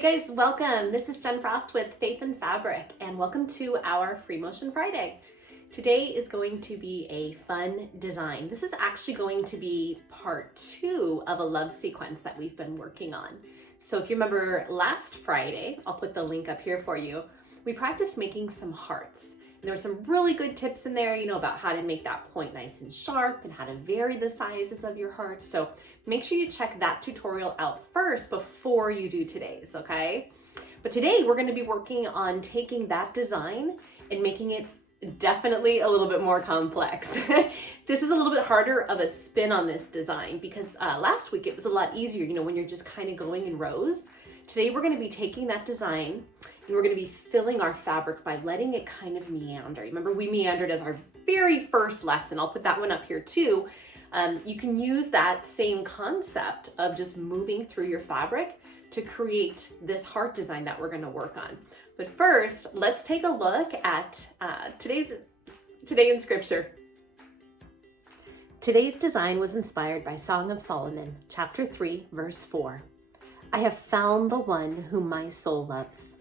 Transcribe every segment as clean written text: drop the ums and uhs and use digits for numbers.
Hey guys, welcome. This is Jen Frost with Faith and Fabric, and welcome to our Free Motion Friday. Today is going to be a fun design. This is actually going to be part 2 of a love sequence that we've been working on. So if you remember last Friday, I'll put the link up here for you, we practiced making some hearts. And there were some really good tips in there, about how to make that point nice and sharp and how to vary the sizes of your hearts. So make sure you check that tutorial out first before you do today's, okay? But today we're gonna be working on taking that design and making it definitely a little bit more complex. This is a little bit harder of a spin on this design because last week it was a lot easier, when you're just kind of going in rows. Today we're going to be taking that design and we're going to be filling our fabric by letting it kind of meander. Remember, we meandered as our very first lesson. I'll put that one up here too. You can use that same concept of just moving through your fabric to create this heart design that we're going to work on. But first, let's take a look at today in scripture. Today's design was inspired by Song of Solomon, chapter 3, verse 4. I have found the one whom my soul loves.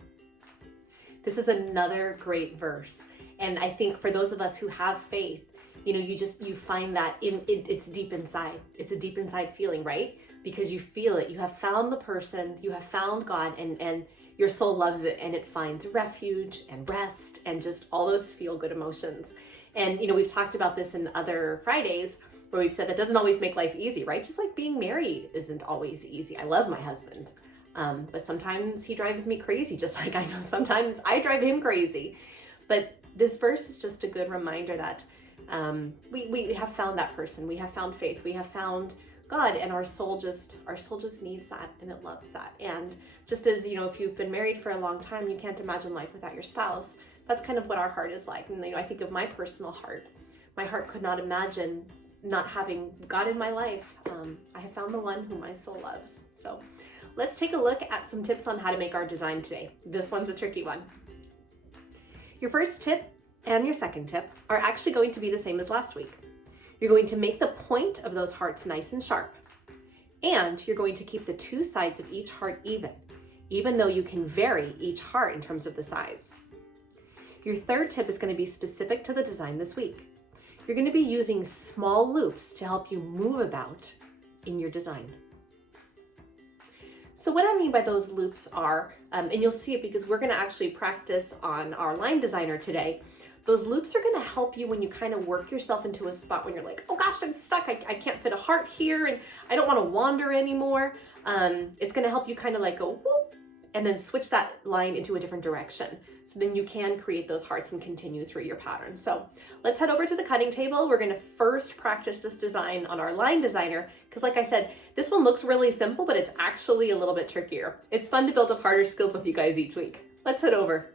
This is another great verse. And I think for those of us who have faith, you find that it's deep inside. It's a deep inside feeling, right? Because you feel it. You have found the person, you have found God, and your soul loves it, and it finds refuge and rest and just all those feel good emotions. And we've talked about this in other Fridays where we've said that doesn't always make life easy, right? Just like being married isn't always easy. I love my husband, but sometimes he drives me crazy, just like I know sometimes I drive him crazy. But this verse is just a good reminder that we have found that person, we have found faith, we have found God, and our soul just needs that, and it loves that. And just as if you've been married for a long time, you can't imagine life without your spouse. That's kind of what our heart is like. And I think of my personal heart. My heart could not imagine not having God in my life. I have found the one whom my soul loves. So let's take a look at some tips on how to make our design today. This one's a tricky one. Your first tip and your second tip are actually going to be the same as last week. You're going to make the point of those hearts nice and sharp. And you're going to keep the two sides of each heart even though you can vary each heart in terms of the size. Your third tip is going to be specific to the design this week. You're going to be using small loops to help you move about in your design. So what I mean by those loops are, and you'll see it because we're going to actually practice on our line designer today. Those loops are going to help you when you kind of work yourself into a spot when you're like, oh gosh, I'm stuck. I can't fit a heart here and I don't want to wander anymore. It's going to help you kind of like go whoop and then switch that line into a different direction. So then you can create those hearts and continue through your pattern. So let's head over to the cutting table. We're going to first practice this design on our line designer because like I said, this one looks really simple, but it's actually a little bit trickier. It's fun to build up harder skills with you guys each week. Let's head over.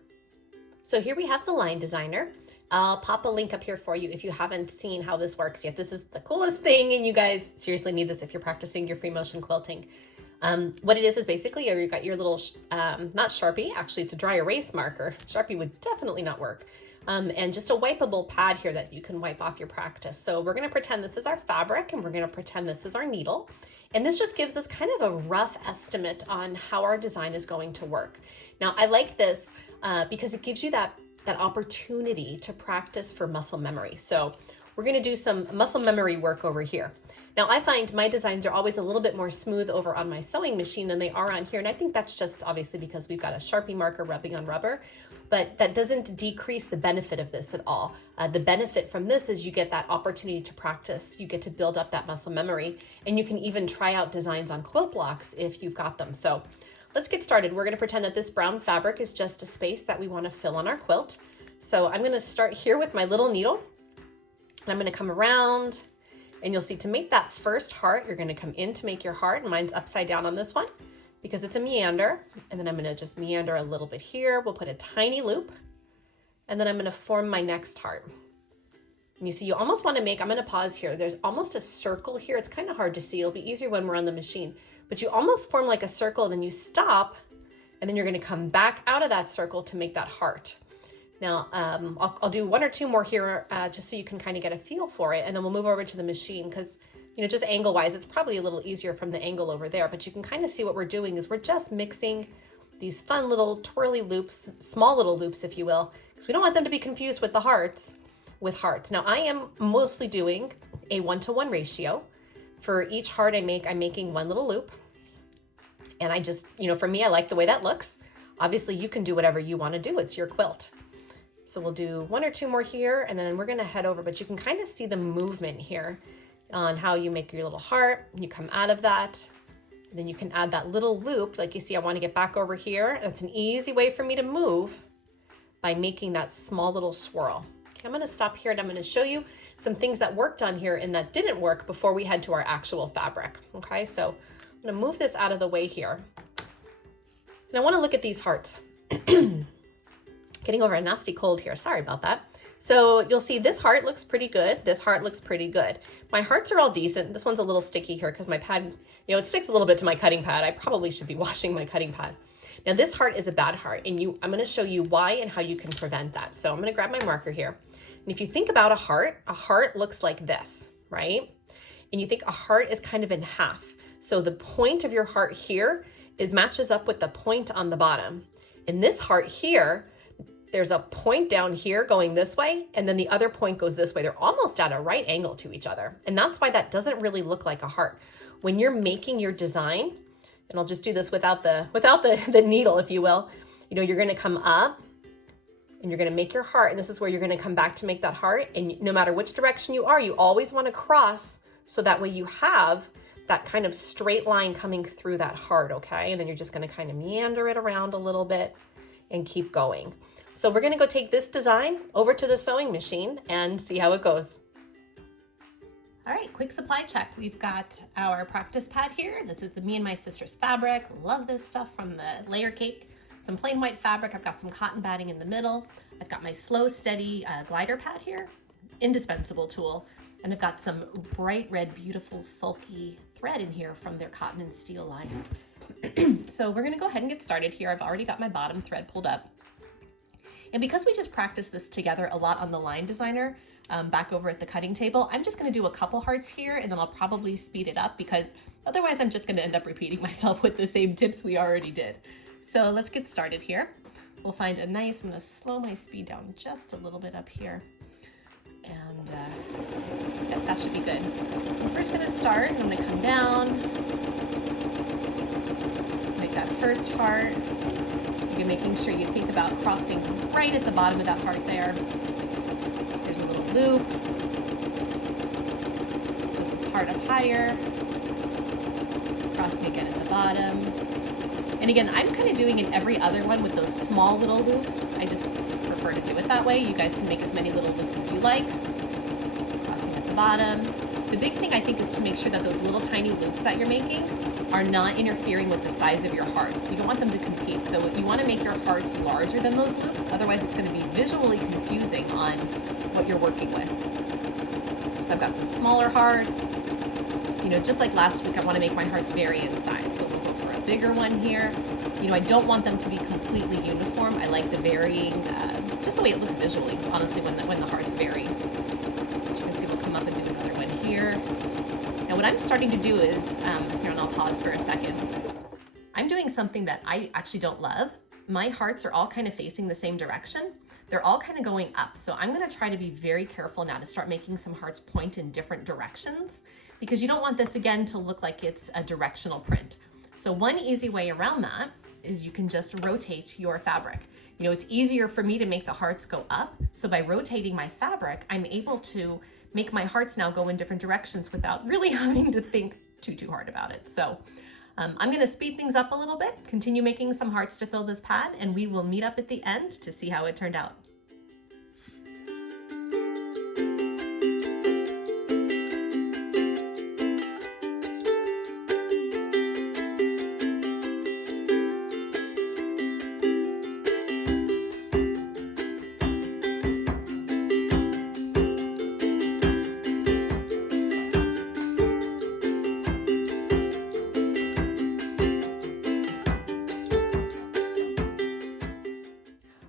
So here we have the line designer. I'll pop a link up here for you if you haven't seen how this works yet. This is the coolest thing, and you guys seriously need this if you're practicing your free motion quilting. What it is basically you've got your little, not Sharpie, actually it's a dry erase marker. Sharpie would definitely not work. And just a wipeable pad here that you can wipe off your practice. So we're gonna pretend this is our fabric and we're gonna pretend this is our needle. And this just gives us kind of a rough estimate on how our design is going to work. Now I like this because it gives you that opportunity to practice for muscle memory. So we're gonna do some muscle memory work over here. Now I find my designs are always a little bit more smooth over on my sewing machine than they are on here. And I think that's just obviously because we've got a Sharpie marker rubbing on rubber, but that doesn't decrease the benefit of this at all. The benefit from this is you get that opportunity to practice. You get to build up that muscle memory, and you can even try out designs on quilt blocks if you've got them. So let's get started. We're gonna pretend that this brown fabric is just a space that we wanna fill on our quilt. So I'm gonna start here with my little needle, and I'm gonna come around, and you'll see to make that first heart, you're gonna come in to make your heart, and mine's upside down on this one because it's a meander. And then I'm gonna just meander a little bit here. We'll put a tiny loop, and then I'm gonna form my next heart. And you see, you almost wanna make, I'm gonna pause here. There's almost a circle here. It's kind of hard to see. It'll be easier when we're on the machine, but you almost form like a circle, then you stop, and then you're gonna come back out of that circle to make that heart. Now, I'll do one or two more here just so you can kind of get a feel for it, and then we'll move over to the machine because you know, just angle wise, it's probably a little easier from the angle over there, but you can kind of see what we're doing is we're just mixing these fun little twirly loops, small little loops, if you will, because we don't want them to be confused with the hearts, with hearts. Now I am mostly doing a 1-to-1 ratio. For each heart I make, I'm making one little loop. And I just, you know, for me, I like the way that looks. Obviously you can do whatever you want to do. It's your quilt. So we'll do 1 or 2 more here, and then we're going to head over, but you can kind of see the movement here on how you make your little heart. You come out of that, and then you can add that little loop. Like you see, I want to get back over here. That's an easy way for me to move by making that small little swirl. Okay, I'm going to stop here and I'm going to show you some things that worked on here and that didn't work before we head to our actual fabric. Okay, so I'm going to move this out of the way here. And I want to look at these hearts. Getting over a nasty cold here. Sorry about that. So you'll see this heart looks pretty good. This heart looks pretty good. My hearts are all decent. This one's a little sticky here because my pad, you know, it sticks a little bit to my cutting pad. I probably should be washing my cutting pad. Now this heart is a bad heart, and I'm going to show you why and how you can prevent that. So I'm going to grab my marker here. And if you think about a heart looks like this, right? And you think a heart is kind of in half. So the point of your heart here, it matches up with the point on the bottom. In this heart here, there's a point down here going this way, and then the other point goes this way. They're almost at a right angle to each other. And that's why that doesn't really look like a heart. When you're making your design, and I'll just do this without the needle, if you will, you know, you're gonna come up and you're gonna make your heart, and this is where you're gonna come back to make that heart. And no matter which direction you are, you always wanna cross, so that way you have that kind of straight line coming through that heart, okay? And then you're just gonna kind of meander it around a little bit and keep going. So we're gonna go take this design over to the sewing machine and see how it goes. All right, quick supply check. We've got our practice pad here. This is the Me and My Sister's fabric. Love this stuff from the layer cake. Some plain white fabric. I've got some cotton batting in the middle. I've got my slow, steady glider pad here. Indispensable tool. And I've got some bright red, beautiful, sulky thread in here from their cotton and steel line. So we're gonna go ahead and get started here. I've already got my bottom thread pulled up. And because we just practiced this together a lot on the line designer, back over at the cutting table, I'm just gonna do a couple hearts here, and then I'll probably speed it up because otherwise I'm just gonna end up repeating myself with the same tips we already did. So let's get started here. We'll find a nice, I'm gonna slow my speed down just a little bit up here. And yeah, that should be good. So I'm first gonna start, and I'm gonna come down, make that first heart. You're making sure you think about crossing right at the bottom of that heart there. There's a little loop. Put this heart up higher. Crossing again at the bottom. And again, I'm kind of doing in every other one with those small little loops. I just prefer to do it that way. You guys can make as many little loops as you like. Crossing at the bottom. The big thing I think is to make sure that those little tiny loops that you're making are not interfering with the size of your hearts. You don't want them to compete. So you want to make your hearts larger than those loops. Otherwise it's going to be visually confusing on what you're working with. So I've got some smaller hearts. You know, just like last week, I want to make my hearts vary in size. So we'll go for a bigger one here. You know, I don't want them to be completely uniform. I like the varying, just the way it looks visually, honestly, when the hearts vary. As you can see, we'll come up and do another one here. Now what I'm starting to do is, here, and I'll pause for a second. I'm doing something that I actually don't love. My hearts are all kind of facing the same direction. They're all kind of going up. So I'm gonna try to be very careful now to start making some hearts point in different directions, because you don't want this again to look like it's a directional print. So one easy way around that is you can just rotate your fabric. You know, it's easier for me to make the hearts go up. So by rotating my fabric, I'm able to make my hearts now go in different directions without really having to think too hard about it. So I'm gonna speed things up a little bit, continue making some hearts to fill this pad, and we will meet up at the end to see how it turned out.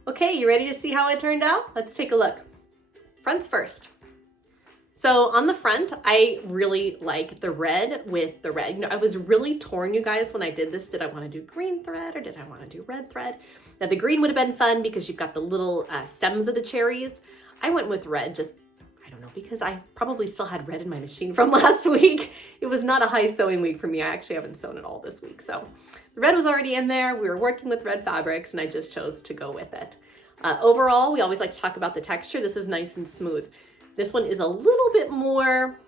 Okay, you ready to see how it turned out? Let's take a look. Fronts first. So on the front, I really like the red with the red. You know, I was really torn, you guys, when I did this. Did I want to do green thread or did I want to do red thread? Now the green would have been fun because you've got the little stems of the cherries. I went with red, just, I don't know, because I probably still had red in my machine from last week. It was not a high sewing week for me. I actually haven't sewn at all this week. So the red was already in there. We were working with red fabrics and I just chose to go with it. Overall, we always like to talk about the texture. This is nice and smooth. This one is a little bit more,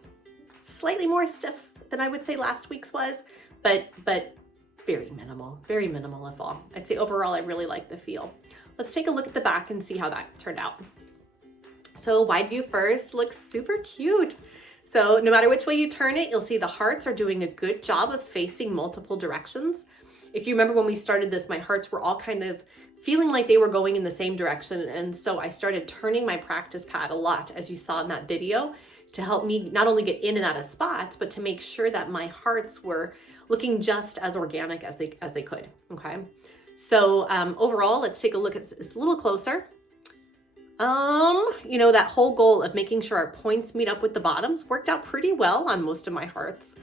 slightly more stiff than I would say last week's was, but very minimal if all. I'd say overall, I really like the feel. Let's take a look at the back and see how that turned out. So wide view first, looks super cute. So no matter which way you turn it, you'll see the hearts are doing a good job of facing multiple directions. If you remember when we started this, my hearts were all kind of feeling like they were going in the same direction. And so I started turning my practice pad a lot, as you saw in that video, to help me not only get in and out of spots, but to make sure that my hearts were looking just as organic as they could, okay? So overall, let's take a look at this a little closer. You know, that whole goal of making sure our points meet up with the bottoms worked out pretty well on most of my hearts.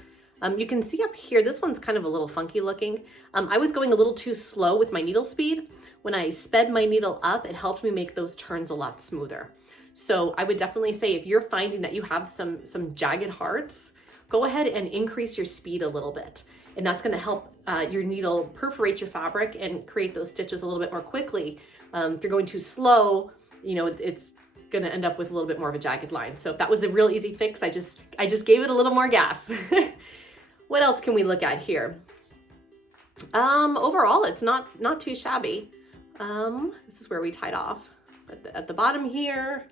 You can see up here, this one's kind of a little funky looking. I was going a little too slow with my needle speed. When I sped my needle up, it helped me make those turns a lot smoother. So I would definitely say if you're finding that you have some jagged hearts, go ahead and increase your speed a little bit. And that's gonna help your needle perforate your fabric and create those stitches a little bit more quickly. If you're going too slow, you know, it's gonna end up with a little bit more of a jagged line. So if that was a real easy fix, I just gave it a little more gas. What else can we look at here? Overall, it's not too shabby. This is where we tied off at the bottom here.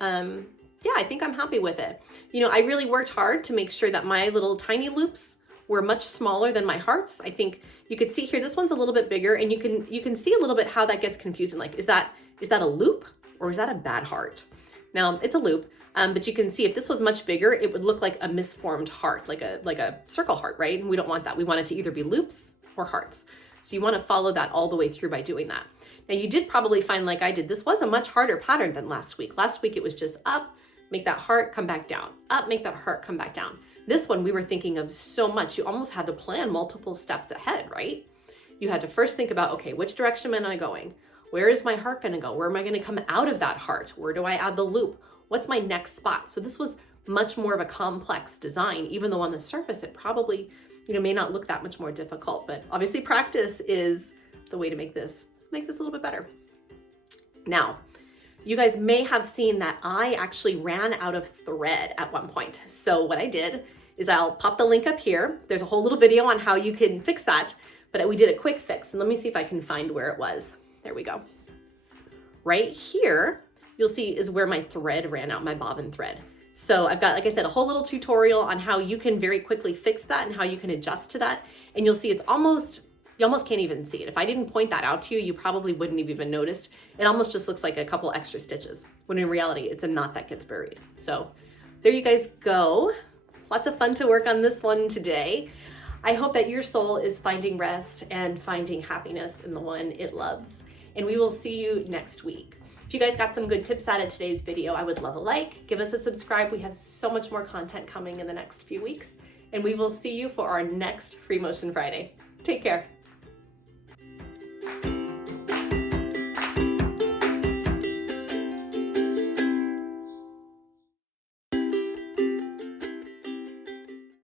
Yeah, I think I'm happy with it. You know, I really worked hard to make sure that my little tiny loops were much smaller than my hearts. I think you could see here, this one's a little bit bigger and you can see a little bit how that gets confusing. Like, is that a loop or is that a bad heart? Now it's a loop, but you can see if this was much bigger, it would look like a misformed heart, like a circle heart, right? And we don't want that. We want it to either be loops or hearts. So you want to follow that all the way through by doing that. Now you did probably find, like I did, this was a much harder pattern than last week. Last week it was just up, make that heart, come back down, up, make that heart, come back down. This one we were thinking of so much. You almost had to plan multiple steps ahead, right? You had to first think about, okay, which direction am I going? Where is my heart gonna go? Where am I gonna come out of that heart? Where do I add the loop? What's my next spot? So this was much more of a complex design, even though on the surface it probably, you know, may not look that much more difficult, but obviously practice is the way to make this a little bit better. Now, you guys may have seen that I actually ran out of thread at one point. So what I did is I'll pop the link up here. There's a whole little video on how you can fix that, but we did a quick fix. And let me see if I can find where it was. There we go. Right here, you'll see is where my thread ran out, my bobbin thread. So I've got, like I said, a whole little tutorial on how you can very quickly fix that and how you can adjust to that. And you'll see it's you almost can't even see it. If I didn't point that out to you, you probably wouldn't have even noticed. It almost just looks like a couple extra stitches, when in reality, it's a knot that gets buried. So there you guys go. Lots of fun to work on this one today. I hope that your soul is finding rest and finding happiness in the one it loves. And we will see you next week. If you guys got some good tips out of today's video, I would love a like, give us a subscribe. We have so much more content coming in the next few weeks, and we will see you for our next Free Motion Friday. Take care.